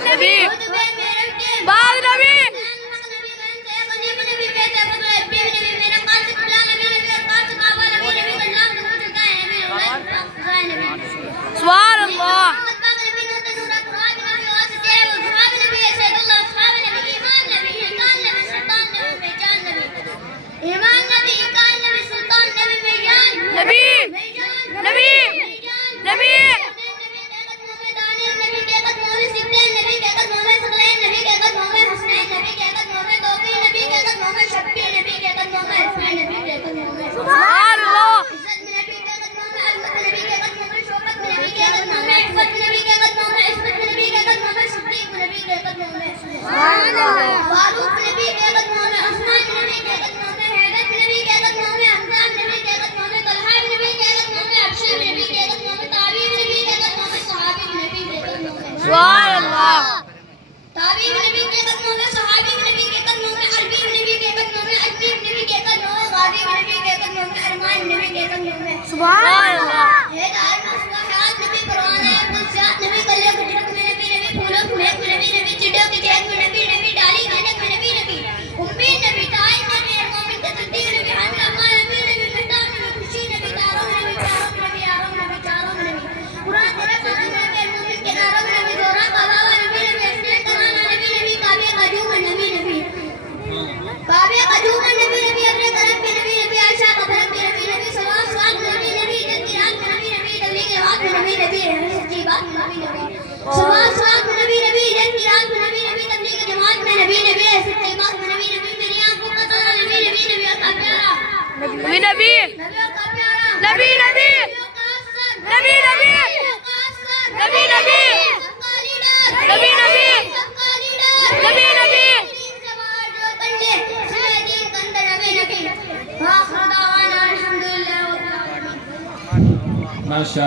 نبی بعد نبی سبحان اللہ نبی نبی نبی سبحان اللہ سبحان اللہ تابعی نبی کے قدموں میں، صحابی نبی کے قدموں میں، عربی نبی کے قدموں میں، اجمی نبی کے قدموں میں، غازی نبی کے قدموں میں، ارمان نبی کے قدموں میں. سبحان اللہ ہدایت مصباحات نبی، قرآن ہے قدسیات نبی، کلے کجرت میں نبی، نبی پھولوں کی مہک میں نبی، نبی چڑیوں کی چہک میں نبی، نبی ڈالی کھجک میں نبی، نبی امی نبی، تائی نبی، مومن کے صدیق نبی، ہنگامہ نبی، نبی مہتاب نبی، خوشی نبی، تاروں نبی، پیاروں نبی، یاروں نبی، چاروں نبی، قرآن تیرے فارغ نبی، مومن کے ناروں نبی، زورا بابا نبی، نبی اسنین ترانا نبی، نبی کعبے قدوم نبی، نبی کعبے قدوم نبی، نبی ابن کرم کے نبی، نبی عائشہ قبرم کے نبی، نبی سوال سوال نبی، نبی جنت کی رات میں نبی، نبی تبلیغ رات میں نبی، نبی سچی بات میں نبی، نبی سوال سوال میں نبی، نبی جنت کی رات میں نبی، نبی تبلیغ جماعت میں نبی، نبی سچی بات میں نبی، نبی میری آنکھوں کا تارا نبی، نبی نبی کا پیارا نبی نبی نبی کا پیارا نبی نبی نبی نبی نبی نبی نبی نبی نبی نبی الحمد للہ ماشاء